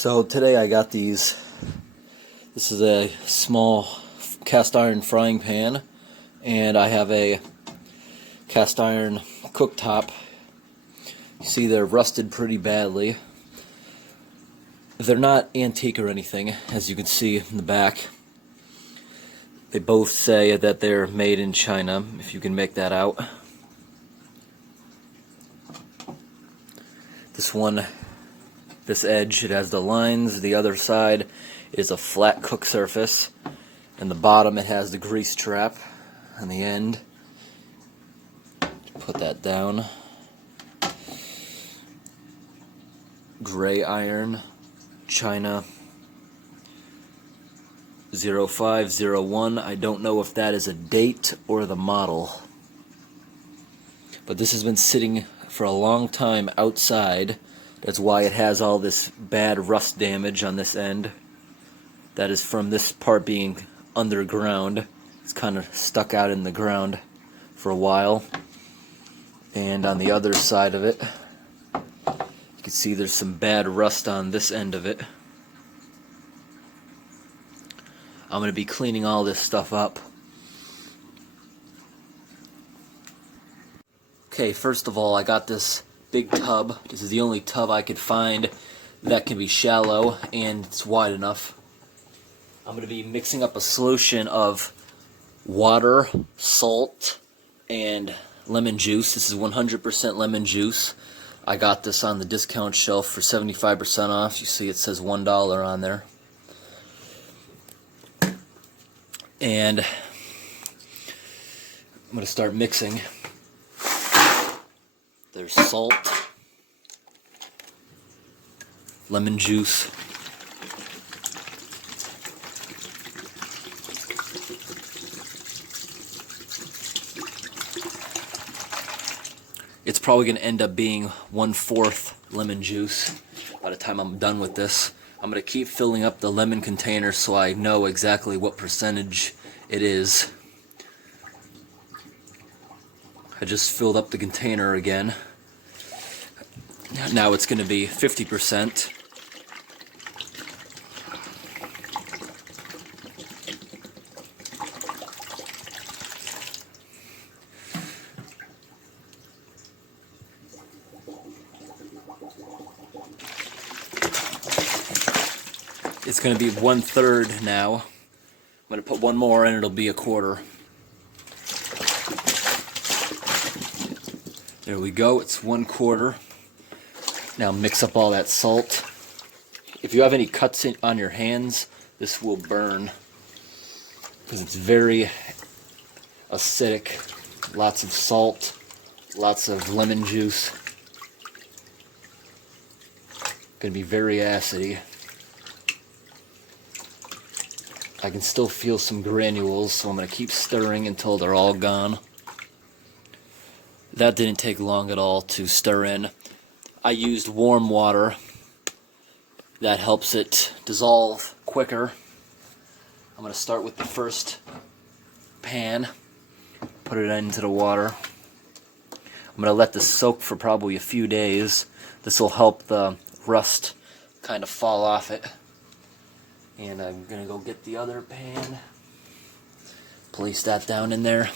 So today I got these. This is a small cast iron frying pan, and I have a cast iron cooktop. You see they're rusted pretty badly. They're not antique or anything, as you can see in the back. They both say that they're made in China, if you can make that out. This one, this edge, it has the lines. The other side is a flat cook surface. And the bottom, it has the grease trap on the end. Put that down. Gray iron, China 0501. I don't know if that is a date or the model. But this has been sitting for a long time outside. That's why it has all this bad rust damage on this end. That is from this part being underground. It's kind of stuck out in the ground for a while. And on the other side of it, you can see there's some bad rust on this end of it. I'm going to be cleaning all this stuff up. Okay, first of all, I got this big tub. This is the only tub I could find that can be shallow and it's wide enough. I'm going to be mixing up a solution of water, salt, and lemon juice. This is 100% lemon juice. I got this on the discount shelf for 75% off. You see it says $1 on there. And I'm going to start mixing. There's salt, lemon juice, it's probably going to end up being 1/4 lemon juice by the time I'm done with this. I'm going to keep filling up the lemon container so I know exactly what percentage it is. I just filled up the container again. Now it's going to be 50%. It's going to be 1/3 now. I'm going to put one more and it'll be 1/4. There we go, it's 1/4. Now mix up all that salt. If you have any cuts on your hands, this will burn because it's very acidic. Lots of salt, lots of lemon juice. Gonna be very acidy. I can still feel some granules, so I'm gonna keep stirring until they're all gone. That didn't take long at all to stir in. I used warm water. That helps it dissolve quicker. I'm going to start with the first pan. Put it into the water. I'm going to let this soak for probably a few days. This will help the rust kind of fall off it. And I'm going to go get the other pan. Place that down in there.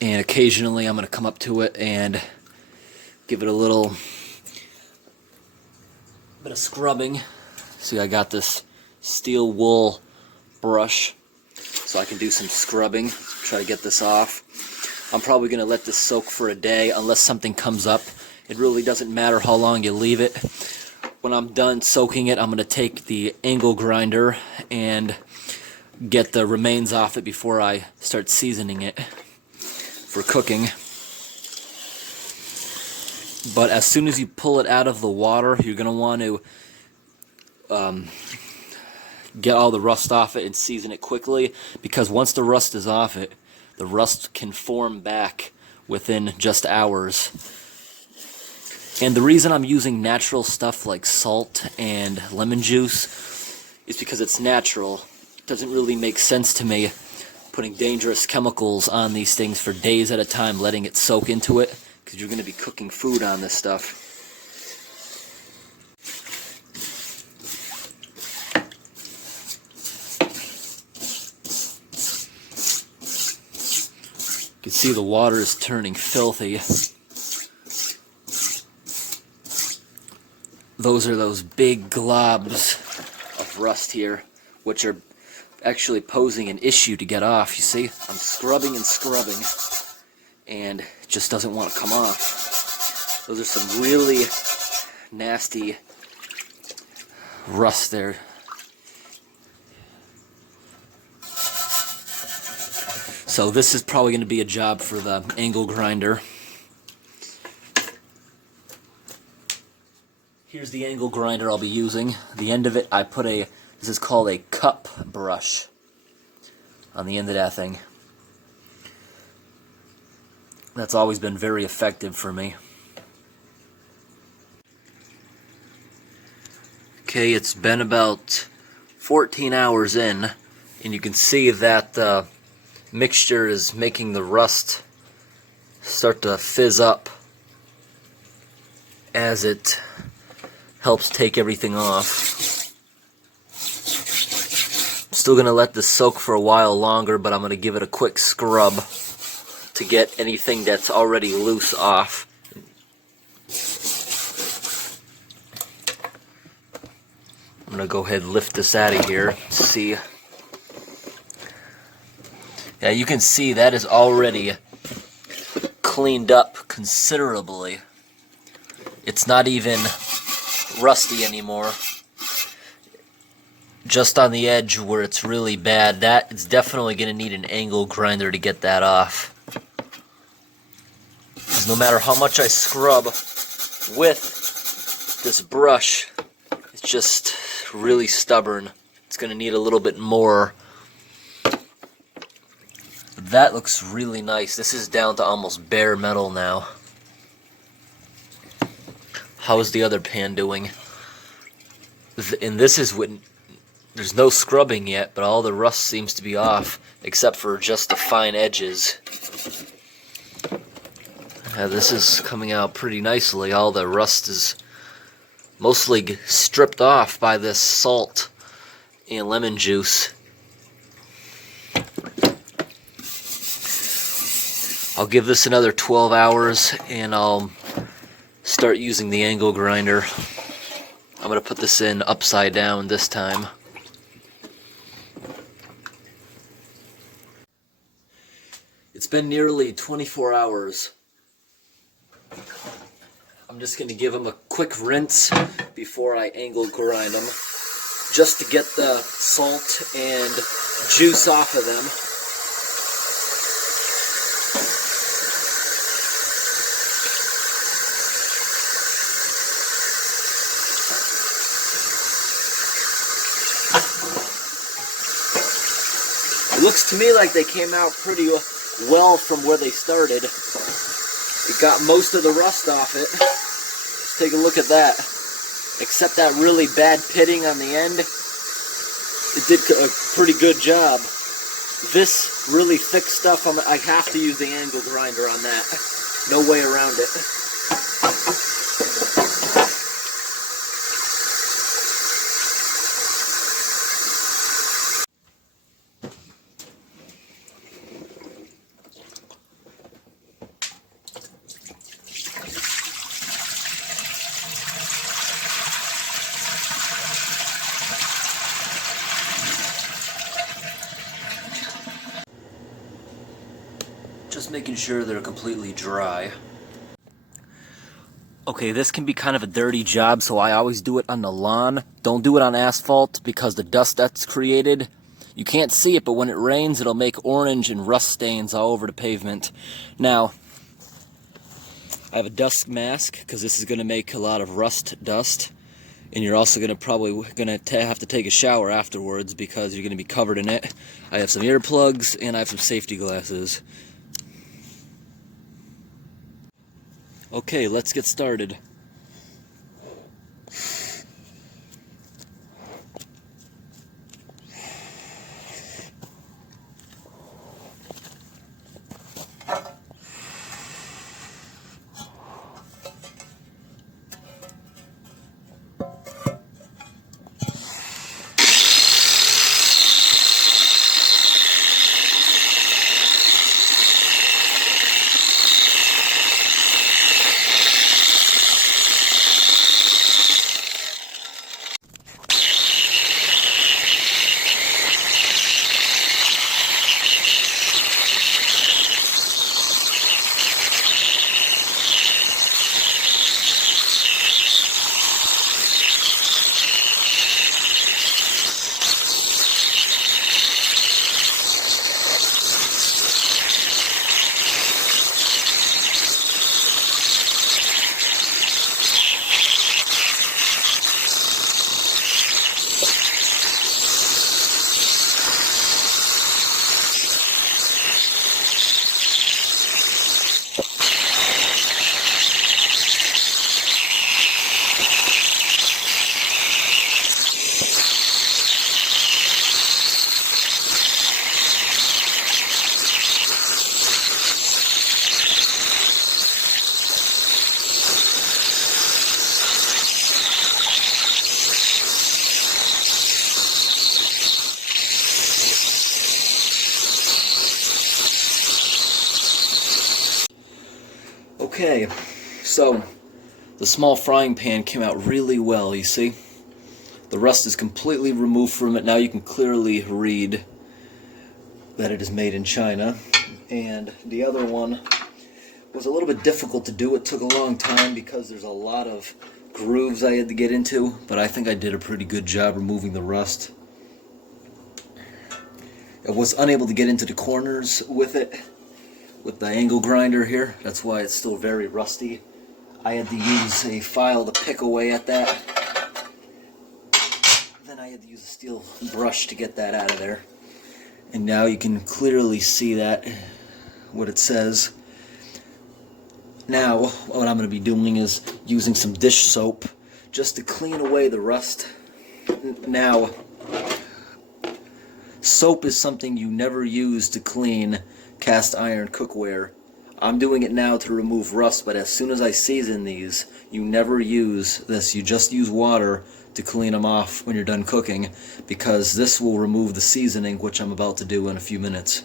And occasionally I'm going to come up to it and give it a little bit of scrubbing. See, I got this steel wool brush so I can do some scrubbing, try to get this off. I'm probably going to let this soak for a day unless something comes up. It really doesn't matter how long you leave it. When I'm done soaking it, I'm going to take the angle grinder and get the remains off it before I start seasoning it for cooking. But as soon as you pull it out of the water, you're going to want to get all the rust off it and season it quickly, because once the rust is off it, the rust can form back within just hours. And the reason I'm using natural stuff like salt and lemon juice is because it's natural. It doesn't really make sense to me putting dangerous chemicals on these things for days at a time, letting it soak into it, because you're going to be cooking food on this stuff. can see the water is turning filthy. Those are those big globs of rust here, which are actually posing an issue to get off. You see, I'm scrubbing and scrubbing, and it just doesn't want to come off. Those are some really nasty rust there. So this is probably going to be a job for the angle grinder. Here's the angle grinder I'll be using. The end of it, I put this is called a cup brush on the end of that thing. That's always been very effective for me. Okay, it's been about 14 hours in, and you can see that the mixture is making the rust start to fizz up as it helps take everything off. I'm still going to let this soak for a while longer, but I'm going to give it a quick scrub to get anything that's already loose off. I'm going to go ahead and lift this out of here. See. Yeah, you can see that is already cleaned up considerably. It's not even rusty anymore. Just on the edge where it's really bad, that is definitely going to need an angle grinder to get that off. Because no matter how much I scrub with this brush, it's just really stubborn. It's going to need a little bit more. That looks really nice. This is down to almost bare metal now. How's the other pan doing? And this is when there's no scrubbing yet, but all the rust seems to be off, except for just the fine edges. This is coming out pretty nicely. All the rust is mostly stripped off by this salt and lemon juice. I'll give this another 12 hours and I'll start using the angle grinder. I'm going to put this in upside down this time. It's been nearly 24 hours. I'm just going to give them a quick rinse before I angle grind them, just to get the salt and juice off of them. It looks to me like they came out pretty well from where they started. It got most of the rust off it. Let's take a look at that. Except that really bad pitting on the end, it did a pretty good job. This really thick stuff, I have to use the angle grinder on that. No way around it. Just making sure they're completely dry. Okay, this can be kind of a dirty job, so I always do it on the lawn. Don't do it on asphalt because the dust that's created, you can't see it, but when it rains, it'll make orange and rust stains all over the pavement. Now, I have a dust mask because this is going to make a lot of rust dust. And you're also probably going to have to take a shower afterwards because you're going to be covered in it. I have some earplugs and I have some safety glasses. Okay, let's get started. Okay, so the small frying pan came out really well, you see? The rust is completely removed from it. Now you can clearly read that it is made in China. And the other one was a little bit difficult to do. It took a long time because there's a lot of grooves I had to get into, but I think I did a pretty good job removing the rust. I was unable to get into the corners with it, with the angle grinder here. That's why it's still very rusty. I had to use a file to pick away at that. Then I had to use a steel brush to get that out of there. And now you can clearly see that, what it says. Now, what I'm going to be doing is using some dish soap just to clean away the rust. Now, soap is something you never use to clean cast iron cookware. I'm doing it now to remove rust, but as soon as I season these, you never use this. You just use water to clean them off when you're done cooking, because this will remove the seasoning, which I'm about to do in a few minutes.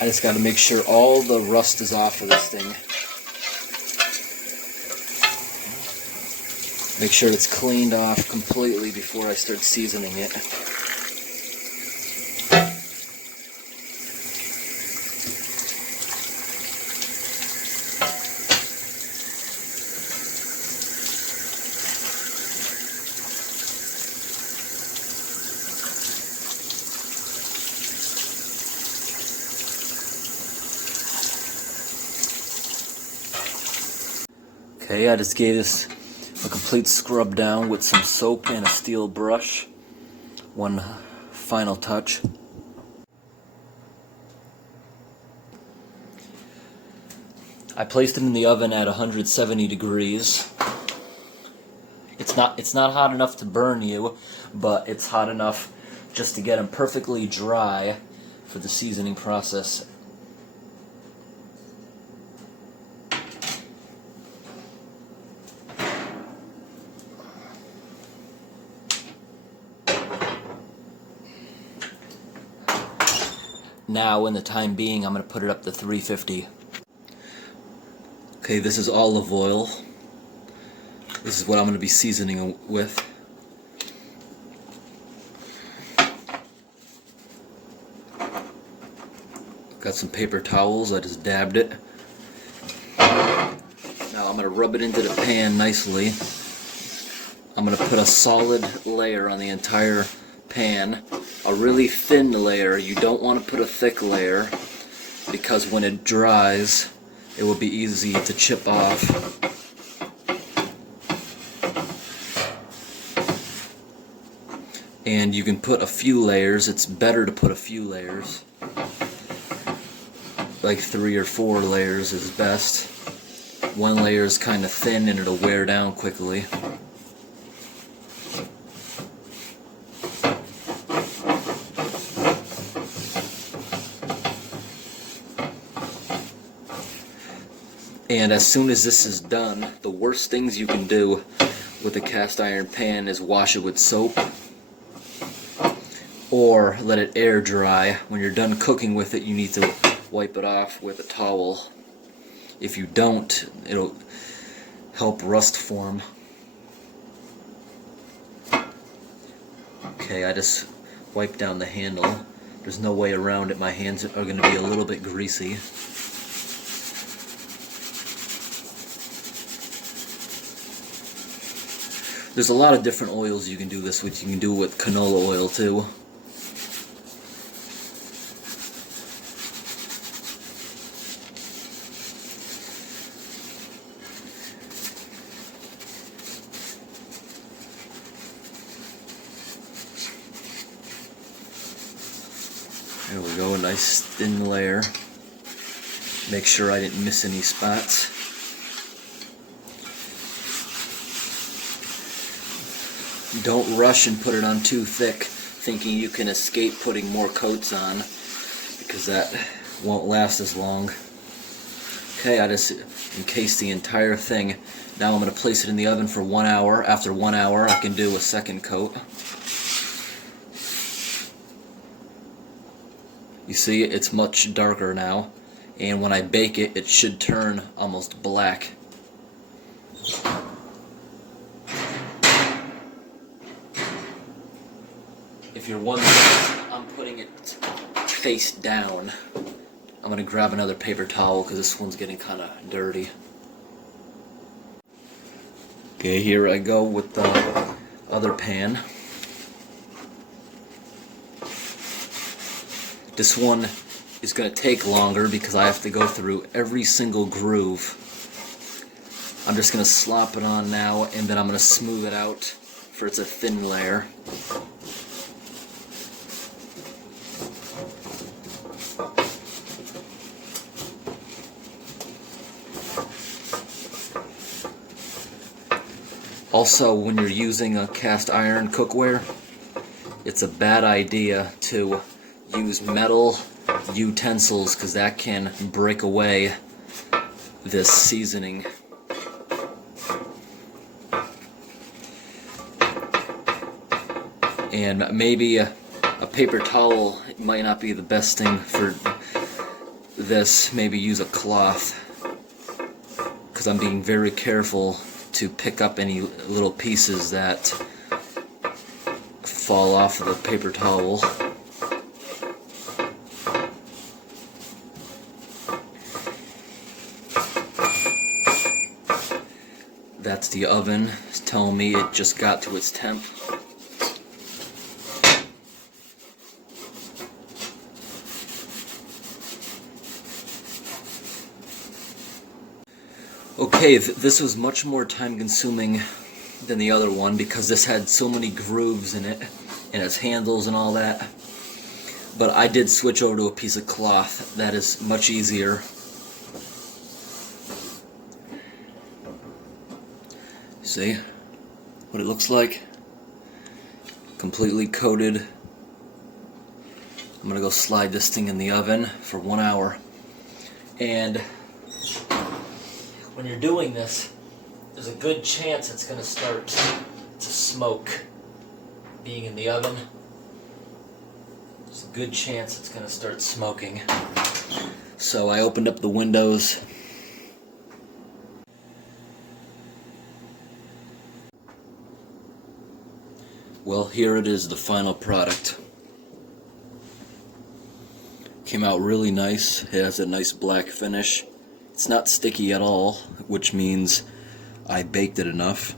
I just got to make sure all the rust is off of this thing. Make sure it's cleaned off completely before I start seasoning it. Okay, I just gave this a complete scrub down with some soap and a steel brush. One final touch. I placed it in the oven at 170 degrees. It's not hot enough to burn you, but it's hot enough just to get them perfectly dry for the seasoning process. Now, in the time being, I'm going to put it up to 350. Okay, this is olive oil. This is what I'm going to be seasoning with. Got some paper towels, I just dabbed it. Now I'm going to rub it into the pan nicely. I'm going to put a solid layer on the entire pan. A really thin layer. You don't want to put a thick layer, because when it dries, it will be easy to chip off. And you can put a few layers. It's better to put a few layers. Like 3 or 4 layers is best. One layer is kind of thin and it'll wear down quickly. And as soon as this is done, the worst things you can do with a cast iron pan is wash it with soap or let it air dry. When you're done cooking with it, you need to wipe it off with a towel. If you don't, it'll help rust form. Okay, I just wiped down the handle. There's no way around it. My hands are going to be a little bit greasy. There's a lot of different oils you can do this with. You can do it with canola oil too. There we go, a nice thin layer. Make sure I didn't miss any spots. Don't rush and put it on too thick, thinking you can escape putting more coats on, because that won't last as long. Okay, I just encased the entire thing. Now I'm going to place it in the oven for 1 hour. After 1 hour, I can do a second coat. You see, it's much darker now, and when I bake it, it should turn almost black. If you're wondering, I'm putting it face down. I'm going to grab another paper towel because this one's getting kind of dirty. Okay, here I go with the other pan. This one is going to take longer because I have to go through every single groove. I'm just going to slop it on now, and then I'm going to smooth it out for it's a thin layer. Also, when you're using a cast iron cookware, it's a bad idea to use metal utensils because that can break away this seasoning. And maybe a paper towel might not be the best thing for this. Maybe use a cloth because I'm being very careful to pick up any little pieces that fall off of the paper towel. That's the oven. It's telling me it just got to its temp. Okay, this was much more time consuming than the other one because this had so many grooves in it and its handles and all that. But I did switch over to a piece of cloth that is much easier. See what it looks like? Completely coated. I'm gonna go slide this thing in the oven for 1 hour. And when you're doing this, there's a good chance it's going to start to smoke being in the oven. There's a good chance it's going to start smoking. So I opened up the windows. Well, here it is, the final product. Came out really nice. It has a nice black finish. It's not sticky at all, which means I baked it enough.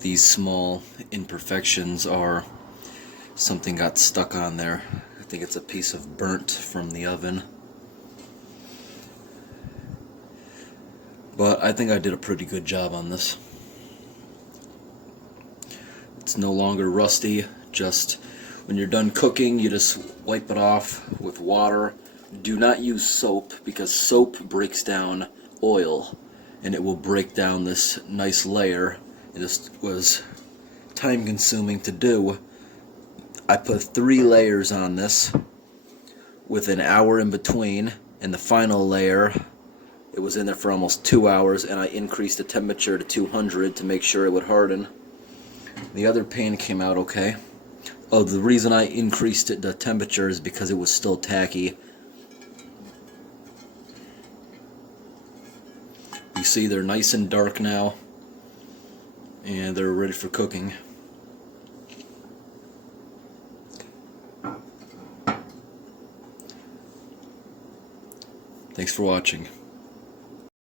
These small imperfections are something got stuck on there. I think it's a piece of burnt from the oven. But I think I did a pretty good job on this. It's no longer rusty, just when you're done cooking, you just wipe it off with water. Do not use soap because soap breaks down oil and it will break down this nice layer. This was time consuming to do. I put 3 layers on this with an hour in between, and the final layer, it was in there for almost 2 hours, and I increased the temperature to 200 to make sure it would harden. The other pan came out okay. Oh, the reason I increased the temperature is because it was still tacky. You see they're nice and dark now, and they're ready for cooking. Thanks for watching.